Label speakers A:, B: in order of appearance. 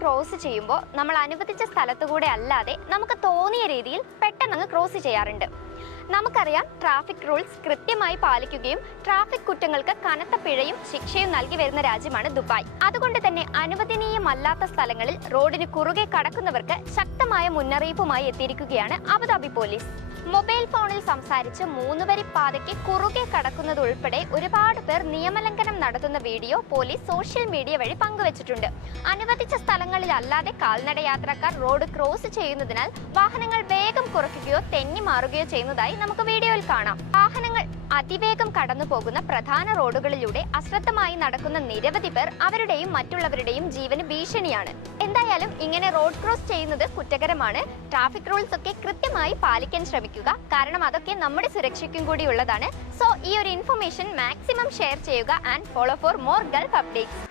A: Cross ചെയ്യുമ്പോൾ നമ്മൾ അനുവദിച്ച സ്ഥലത്തുകൂടെ അല്ലാതെ നമുക്ക് തോന്നിയ രീതിയിൽ പെട്ടെന്ന് അങ്ങ് ക്രോസ് ചെയ്യാറുണ്ട്. നമുക്കറിയാം ട്രാഫിക് റൂൾസ് കൃത്യമായി പാലിക്കുകയും ട്രാഫിക് കുറ്റങ്ങൾക്ക് കനത്ത പിഴയും ശിക്ഷയും നൽകി വരുന്ന രാജ്യമാണ് ദുബായ്. അതുകൊണ്ട് തന്നെ അനുവദനീയമല്ലാത്ത സ്ഥലങ്ങളിൽ റോഡിന് കുറുകെ കടക്കുന്നവർക്ക് ശക്തമായ മുന്നറിയിപ്പുമായി എത്തിയിരിക്കുകയാണ് അബുദാബി പോലീസ്. മൊബൈൽ ഫോണിൽ സംസാരിച്ച് മൂന്നുവരി പാതയ്ക്ക് കുറുകെ കടക്കുന്നത് ഉൾപ്പെടെ ഒരുപാട് പേർ നിയമലംഘനം നടത്തുന്ന വീഡിയോ പോലീസ് സോഷ്യൽ മീഡിയ വഴി പങ്കുവച്ചിട്ടുണ്ട്. അനുവദിച്ച സ്ഥലങ്ങളിലല്ലാതെ കാൽനട യാത്രക്കാർ റോഡ് ക്രോസ് ചെയ്യുന്നതിനാൽ വാഹനങ്ങൾ വേഗം കുറയ്ക്കുകയോ തെന്നി മാറുകയോ ചെയ്യുന്നതായി നമുക്ക് വീഡിയോയിൽ കാണാം. വാഹനങ്ങൾ അതിവേഗം കടന്നു പോകുന്ന പ്രധാന റോഡുകളിലൂടെ അശ്രദ്ധമായി നടക്കുന്ന നിരവധി പേർ അവരുടെയും മറ്റുള്ളവരുടെയും ജീവന് ഭീഷണിയാണ്. എന്തായാലും ഇങ്ങനെ റോഡ് ക്രോസ് ചെയ്യുന്നത് കുറ്റകരമാണ്. ട്രാഫിക് റൂൾസ് ഒക്കെ കൃത്യമായി പാലിക്കാൻ ശ്രമിക്കുക. കാരണം അതൊക്കെ നമ്മുടെ സുരക്ഷയ്ക്കും കൂടി ഉള്ളതാണ്. സോ ഈ ഒരു ഇൻഫർമേഷൻ മാക്സിമം ഷെയർ ചെയ്യുക and follow for more gulf updates.